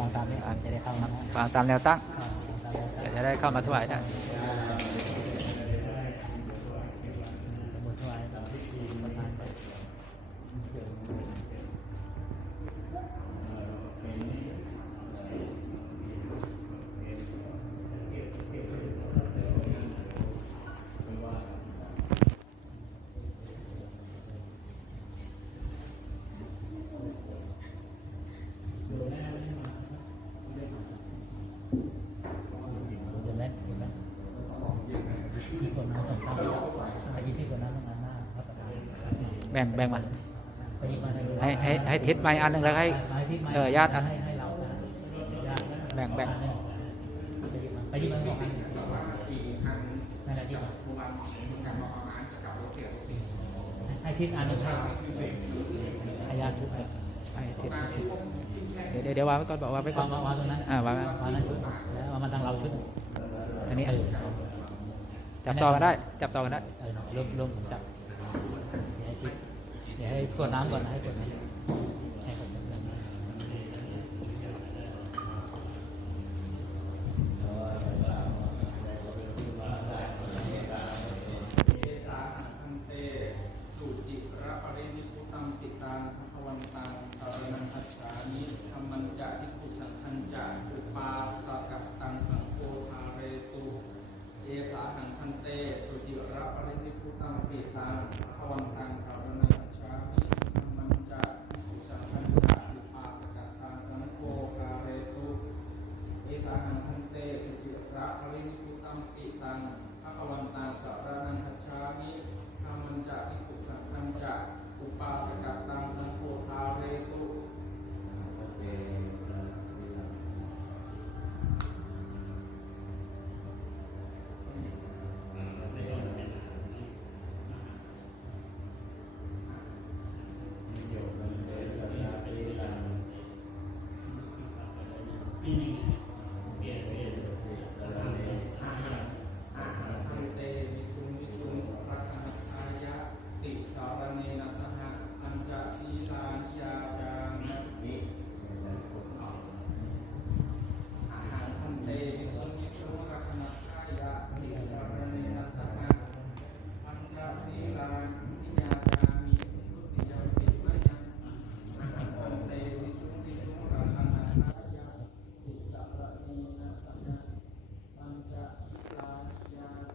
วางตามนี้จะได้เข้ามาว างตามแนวตั้ง วางตามนี้ จะได้เข้ามาถวายได้ สมุดถวายตามพิธีประธานไปแบ่งมาให้ทิศไปอันหนึงแล้วให้ญาติอัน ให้เราแบ่งไปที่มันบอกนั่นแหละที่ให้ทิศอันนี้ใช่ให้ญาติทุกข์ให้ทิศเดี๋ยววางไว้ก่อนบอกวางไว้ก่อน วางตรงนั้น วางไว้ วางนั้นชุดแล้วเอามาทางเราชุด อันนี้จับต่อกันได้จับต่อกันได้ ร่วมผมจับเดี๋ยวให้ตรวจน้ำก่อนให้ตรวจน้ำให้ผมจับน้สุจิระปรินิพุตังติตังภวันตังสารนังคัจฉามิธรรมันจะทิพุสังคัญจะอุปาสกัตตังสังโฆทาเรตุเอสาหังคันเตสุจิระปรินิพุตังติตังภวันตังสารนังคัจฉามิธรรมันจะทิพุสังคัญจะอุปาสกัตตังสังโฆทาเรตุเอสาหังคันเตสุจิระปรินิพุตังติตังภวันตังสารนังคัจฉามิธรรมันจะทิพุสังคัญจะอุปาสกัตตังสังโฆทาเรตุ